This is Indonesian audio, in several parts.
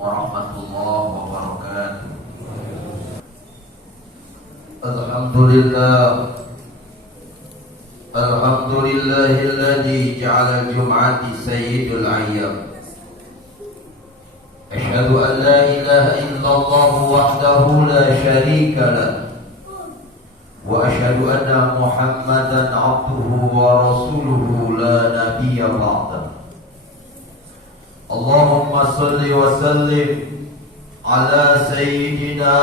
warahmatullahi wabarakatuh. Alhamdulillah. Alhamdulillahilladzi ja'ala al-jum'ati sayyidul ayyam. Asyhadu an la ilaha illallah wahdahu la syarika lah. Wa asyhadu anna Muhammadan 'abduhu wa rasuluhu la nabiyya ba'dahu. Allahumma salli wa sallim ala sayyidina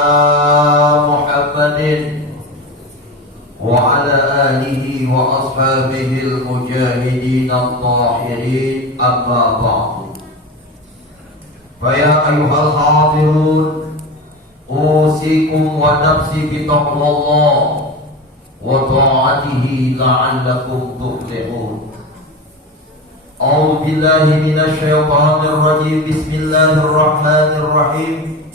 Muhammadin wa ala alihi wa ashabihi al-mujahidin al-tahirin, amma ba'du. Faya ayyuhal hadirun, usikum wa nafsi bi taqwallah wa ta'atihi la'allakum tuflihun. A'udzu billahi minasy syaithanir rajim. Bismillahir rahim.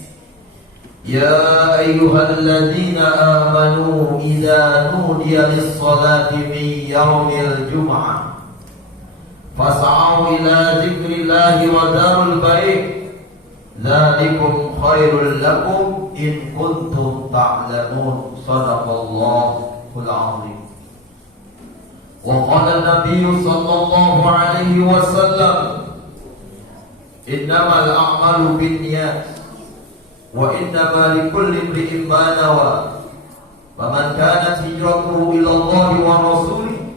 Ya ayyuhalladzina amanu idza nudiya lis-salati min yaumil jum'ah fas'au ila dzikrillahi wa darul bai'. Dzalikum khairul lakum in kuntum ta'lamun. Shadaqallahul 'azim. Wa qala an-nabiy sallallahu alaihi wasallam, innamal a'malu binniyat wa innama likulli imri'in ma nawa. Faman kanat hijratuhu ila Allahi wa rasulihi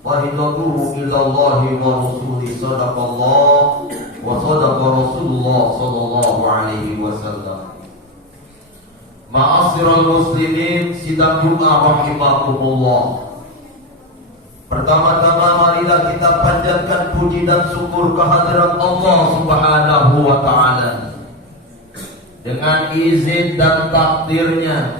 wa hijratuhu ila Allahi wa rasulihi. Shadaqallah wa shadaqa Rasulullah sallallahu alaihi wasallam. Ma'asyiral muslimin, sidang Jumat rahimakumullah. Pertama-tama marilah kita panjatkan puji dan syukur kehadirat Allah Subhanahu wa ta'ala. Dengan izin dan takdirnya,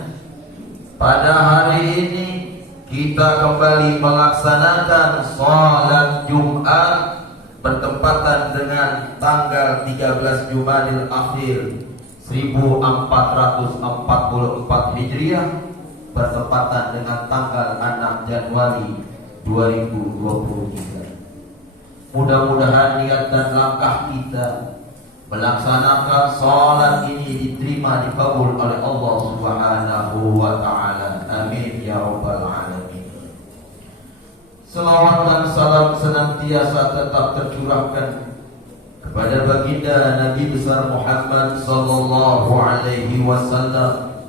pada hari ini kita kembali melaksanakan salat Jumat bertempatan dengan tanggal 13 Jumadil Akhir 1444 Hijriah, bertepatan dengan tanggal 6 Januari 2023. Mudah-mudahan niat dan langkah kita melaksanakan salat ini diterima, dikabul oleh Allah Subhanahu wa ta'ala. Amin ya rabbal alamin. Selawat dan salam senantiasa tetap tercurahkan kepada baginda Nabi besar Muhammad sallallahu alaihi wasallam.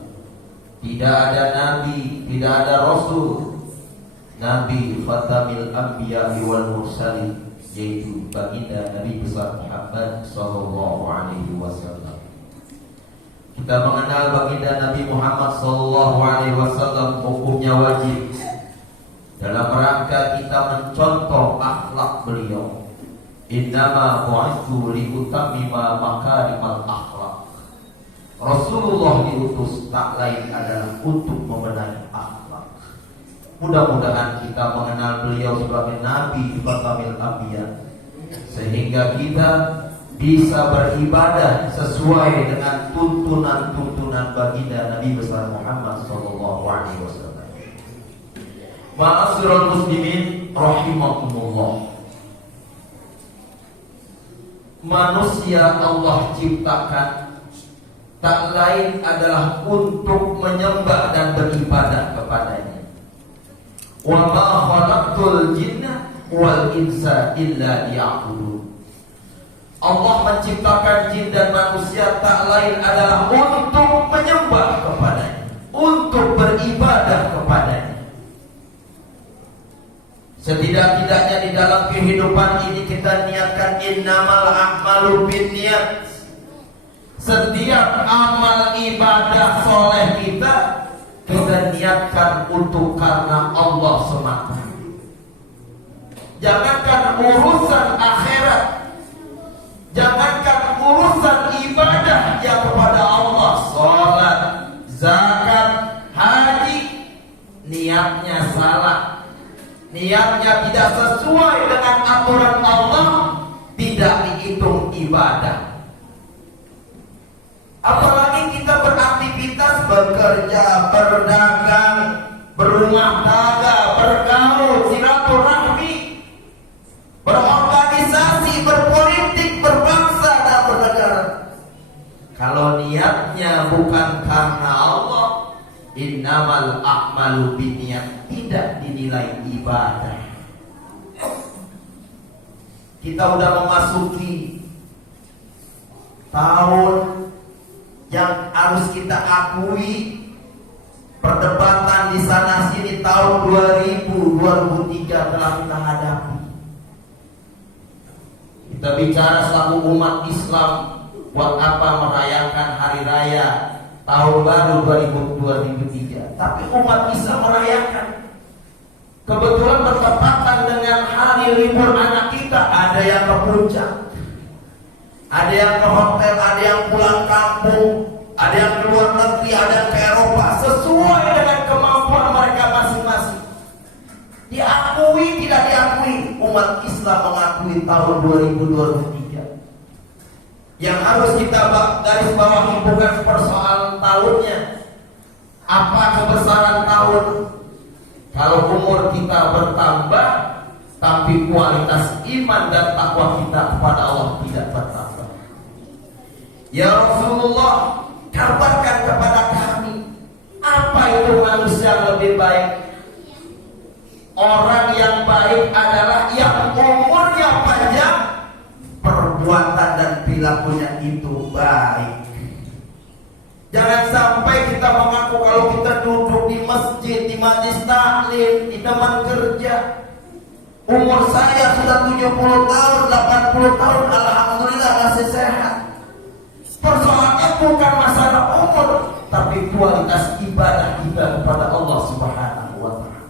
Tidak ada nabi, tidak ada rasul, Nabi Fatamil Anbiya wal Mursalin, yaitu baginda Nabi besar Muhammad sallallahu alaihi wasallam. Kita mengenal baginda Nabi Muhammad sallallahu alaihi wasallam hukumnya wajib dalam rangka kita mencontoh akhlak beliau. Innama bu'itsu liutammima makarimal akhlak. Rasulullah diutus tak lain adalah untuk membenahi akhlak. Mudah-mudahan kita mengenal beliau sebagai Nabi Fatamil Anbiya, sehingga kita bisa beribadah sesuai dengan tuntunan-tuntunan baginda Nabi besar Muhammad sallallahu alaihi wasallam. Ma'asyiral muslimin rahimakumullah. Manusia Allah ciptakan tak lain adalah untuk menyembah dan beribadah kepadanya. Wa ma khalaqtul jinna wal insa illa liya'budun. Allah menciptakan jin dan manusia tak lain adalah untuk menyembah kepadanya, untuk beribadah kepadanya. Setidak-tidaknya di dalam kehidupan ini kita niatkan innamal a'malu binniyat. Setiap amal ibadah soleh kita niatkan untuk karena Allah semata. Jangankan urusan akhirat, jangankan urusan ibadah yang kepada Allah, salat, zakat, haji, niatnya salah, niatnya tidak sesuai dengan aturan Allah, tidak dihitung ibadah. Apalagi kita beraktivitas, bekerja, berdagang, berumah tangga, bergaul, silaturahmi, berorganisasi, berpolitik, berbangsa dan bernegara. Kalau niatnya bukan karena Allah, innamal a'malu binniyat, tidak dinilai ibadah. Kita udah memasuki tahun yang harus kita akui, perdebatan di sana sini tahun 2003 telah kita hadapi. Kita bicara selaku umat Islam, buat apa merayakan hari raya tahun baru 2003? Tapi umat Islam merayakan. Kebetulan bertepatan dengan hari libur anak kita, ada yang ke puncak, ada yang ke hotel, ada yang pulang kampung, ada yang ke luar negeri, ada yang ke Eropa, sesuai dengan kemampuan mereka masing-masing. Diakui tidak diakui, umat Islam mengakui tahun 2023. Yang harus kita garis bawahi bukan persoalan tahunnya, apa kebesaran tahun. Kalau umur kita bertambah, tapi kualitas iman dan takwa kita kepada Allah tidak bertambah. Ya Rasulullah, kabarkan kepada kami, apa itu manusia yang lebih baik? Orang yang baik adalah yang umurnya panjang, perbuatan dan perilakunya itu baik. Jangan sampai kita mengaku kalau kita duduk di masjid, di majelis taklim, di teman kerja, umur saya sudah 70 tahun, 80 tahun, alhamdulillah masih sehat. Persoalannya bukan masalah umur, tapi kualitas ibadah kita kepada Allah Subhanahu wa ta'ala.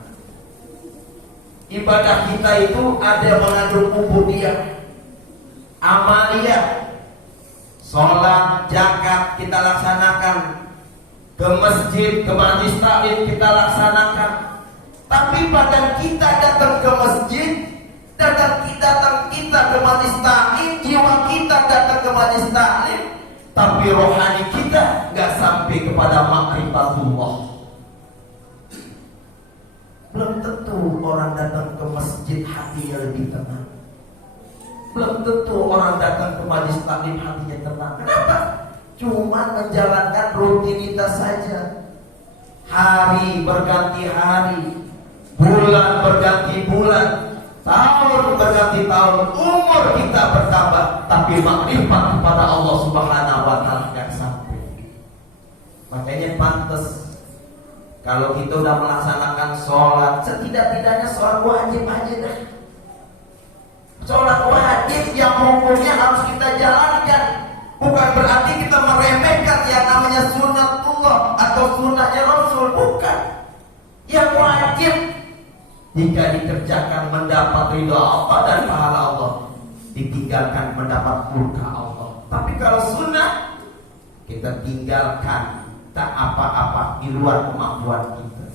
Ibadah kita itu ada mengandung ubudiyah, amaliyah. Sholat, zakat kita laksanakan, ke masjid, ke majelis taklim kita laksanakan. Tapi badan kita datang ke masjid, datang kita ke majelis taklim, jiwa kita datang ke majelis taklim, tapi rohani kita nggak sampai kepada ma'rifatullah. Belum tentu orang datang ke masjid hatinya lebih tenang. Belum tentu orang datang ke majelis taklim hatinya tenang. Kenapa? Cuma menjalankan rutinitas saja. Hari berganti hari, bulan berganti bulan, tahun berganti tahun, umur kita bertambah, tapi makrifat kepada Allah Subhanahu wa ta'ala tidak sampai. Makanya pantas kalau kita sudah melaksanakan sholat, setidak-tidaknya sholat wajib aja dah. Sholat wajib yang hukumnya harus kita jalankan. Bukan berarti kita meremehkan yang namanya sunnatullah atau sunnahnya Rasul. Bukan. Yang wajib jika dikerjakan mendapat ridha Allah dan pahala Allah, ditinggalkan mendapat murka Allah. Tapi kalau sunnah kita tinggalkan, tak apa-apa di luar kemampuan kita.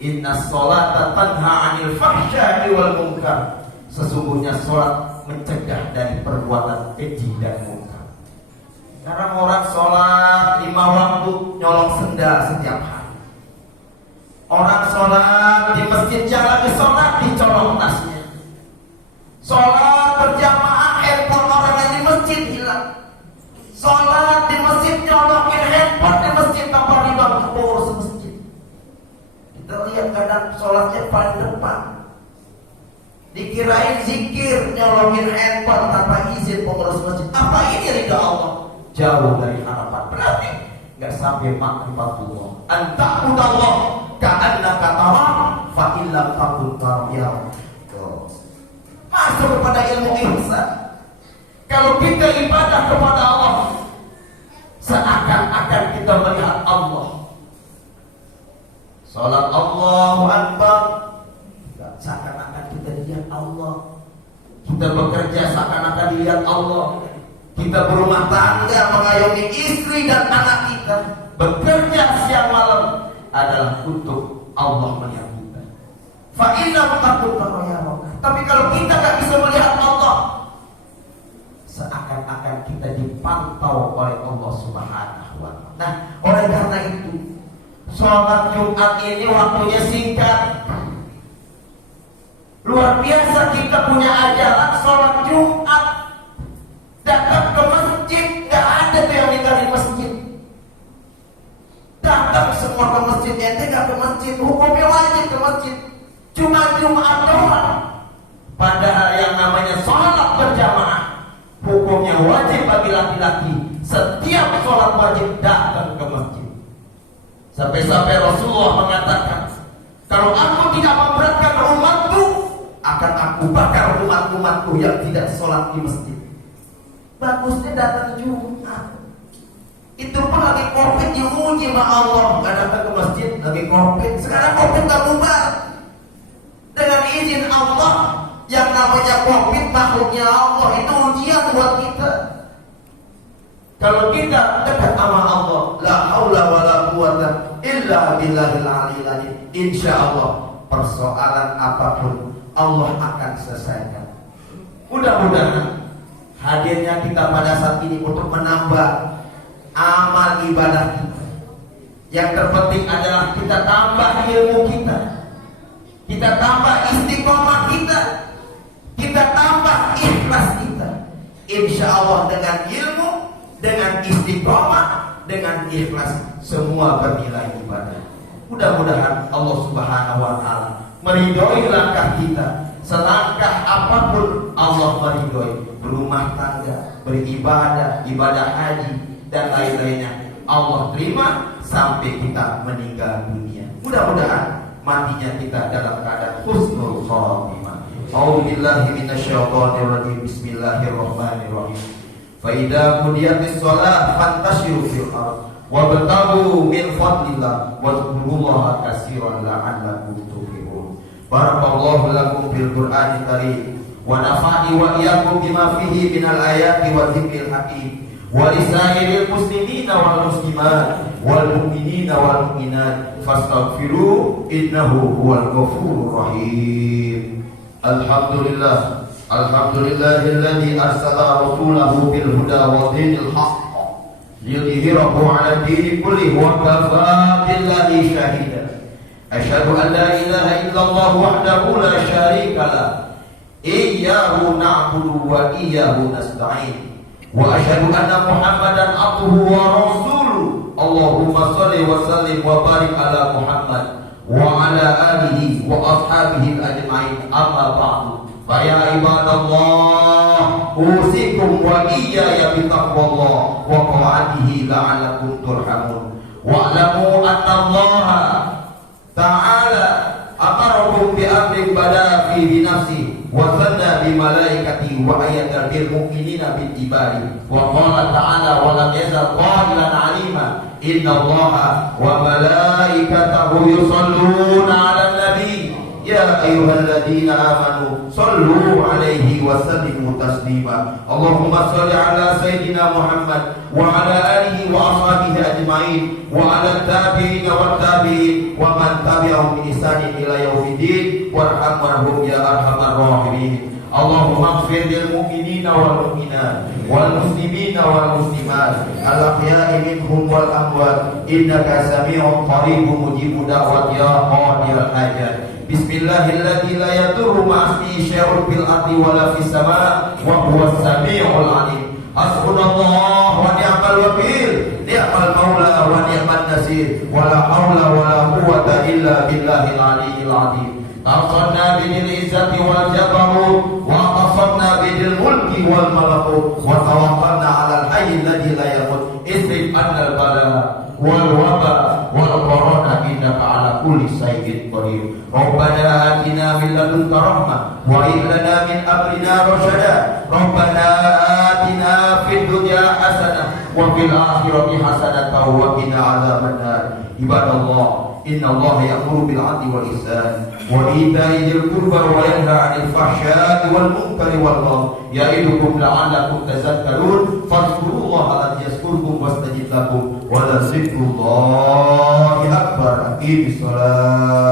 Inna sholata tanha 'anil fahsya'i wal munkar. Sesungguhnya sholat mencegah dari perbuatan keji dan munkar. Sekarang orang sholat 5 waktu nyolong sendal setiap hari. Orang sholat di masjid jalan ke sholat dicolong tasnya. Sholat berjamaah handphone orang yang di masjid hilang. Sholat di masjid nyolongin handphone di masjid tanpa riba pengurus masjid. Kita lihat kadang sholatnya paling depan. Dikirain zikir, nyolongin handphone tanpa izin pengurus masjid. Apa ini ridha Allah? Jauh dari harapan. Berarti nggak sampai ma'rifatullah. Anta'budallah ka'annaka tarah fa illam takun tarah. Masuk kepada ilmu ihsan. Kalau kita ibadah kepada Allah, seakan-akan kita melihat Allah. Salat Allahu Akbar, seakan-akan kita lihat Allah. Kita bekerja seakan-akan dilihat Allah. Kita berumah tangga, mengayomi istri dan anak kita, bekerja siang malam adalah untuk Allah melihat kita. Fa inna takut tarayah. Tapi kalau kita tak bisa melihat Allah, seakan-akan kita dipantau oleh Allah Subhanahu wa ta'ala. Nah, oleh karena itu, sholat Jumat ini waktunya singkat. Luar biasa kita punya ajaran sholat Jumat. Datang ke masjid, gak ada tuh yang ninggalin masjid. masjid, ente gak ke masjid, hukumnya wajib ke masjid. Cuma Jumat doang. Padahal yang namanya sholat berjamaah hukumnya wajib bagi laki-laki. Setiap sholat wajib datang ke masjid. Sampai-sampai Rasulullah mengatakan, kalau aku tidak memberatkan umatku, akan aku bakar umat-umatku yang tidak sholat di masjid. Bagusnya datang Jumat. Itu pun lagi COVID diuji sama Allah, gak datang ke masjid, lagi COVID. Sekarang COVID gak bubar. Dengan izin Allah, yang namanya COVID makhluknya Allah, itu ujian buat kita. Kalau kita dekat sama Allah, la haula wala quwata illa billahil aliyil azim, insyaallah persoalan apapun Allah akan selesaikan. Mudah-mudahan hadirnya kita pada saat ini untuk menambah amal ibadah kita. Yang terpenting adalah kita tambah ilmu kita, kita tambah istiqomah kita, kita tambah ikhlas kita. Insya Allah dengan ilmu, dengan istiqomah, dengan ikhlas, semua bernilai ibadah. Mudah-mudahan Allah Subhanahu wa Ta'ala meridhoi langkah kita. Selangkah apapun Allah meridhoi. Berumah tangga, beribadah, ibadah haji dan lain-lainnya, Allah terima sampai kita meninggal dunia. Mudah-mudahan matinya kita dalam keadaan husnul khatimah. A'udzubillahi minasyaitonir rajim. Bismillahirrahmanirrahim. Fa idza qudiyatis shalah fantashiru fil ardh wabtaghu min fadlillah wadhkurullaha katsiran la'allakum tuflihun. Barakallahu lakum fil Qur'anil karim wa nafa'ani wa iyyakum bima fihi minal ayati wa dzikril hakim wa lisairil muslimina wal muslimat wal mu'minina wal mu'minat fastaghfiru innahu huwal ghafurur rahim. Alhamdulillah, alhamdulillahilladzi arsala rasulahu bil huda wa dinil haqq liyudhhirahu 'ala dini kullihi wa kafaa billahi shahida. Asyhadu an la ilaha illallah wahdahu la syarika lah, iyyahu na'budu wa iyyahu nasta'in. Wa asyhadu anna Muhammadan abduhu wa rasuluh. Allahumma shalli wa sallim wa barik ala Muhammad wa ala alihi wa ashabihi ajma'in. Amma ba'du. Fa ya ibadallah, usikum wa iyaya bi taqwallah wa ta'atihi la'allakum turhamun. Wa'lamu anna Allah ta'ala amarakum bi amrin bada fi nafsi wa sanna bi malaikati wa ayatan bil mu'minina bil ibadi wa qala ta'ala wa lam yazal qadiran 'alima inna Allaha wa malaikatahu yusalluna 'alan nabi ya ayyuhalladzina amanu sallu 'alaihi wa sallimu taslima. Allahumma shalli 'ala sayyidina Muhammad wa 'ala alihi wa ashabihi ajma'in wa 'ala tabi'in wa tabi'in wa man tabi'ahum bi ihsanin ila yaumiddin warhamhum ya arhamar rahimin. Allahumma ighfir lil mu'minina wal mu'minat wal muslimina wal muslimat al ahya'i minhum wal amwat innaka sami'un qaribun mujibud da'wat ya qadil hajat. Bismillahilladzi la yadurru ma'asmihi syai'un fil ardi wala fis sama' wa huwas sami'ul 'alim. Hasbunallah wa ni'mal wakil, ni'mal maula wa ni'man nasir, wa la haula wa la quwwata illa billahil 'aliyyil 'azim. Taqanna bil izzati wal jabarut wa qasamna bil mulki wal malakut wa tawakkalna 'alal hayyil ladzi la yamut. Isrif 'anna al bala wal waba wal corona innaka 'ala kulli shay'in qadir. Rabbana atina min ladunka rahmah wa hab lana min amrina rasyada. Rabbana atina fid dunya hasanah wa fil akhirati hasanah wa qina 'adzabannar. Ibadallah, inna Allah ya'muru bil 'adli wal ihsan wa ita'i dzil qurba wa yanha 'anil fahsya'i wal munkari wal baghi ya'idukum la'allakum tadhakkarun. Fadhkurullaha yazkurkum wastajib lakum wa la dzikrullahi akbar. Aqimis shalah.